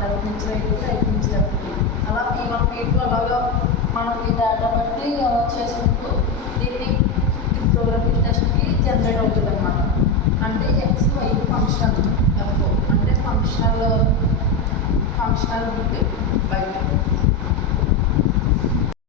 Left నుంచి right, right నుంచి left, అలా P1 P2 అలాగా మనకి డేటా బట్టి అలా చేసుకుంటూ దీన్ని క్రిప్టోగ్రఫీ టెస్ట్కి జనరేట్ అవుతుంది అనమాట. అంటే XY ఫంక్షనల్, F అంటే ఫంక్షనల్ బిట్ బయట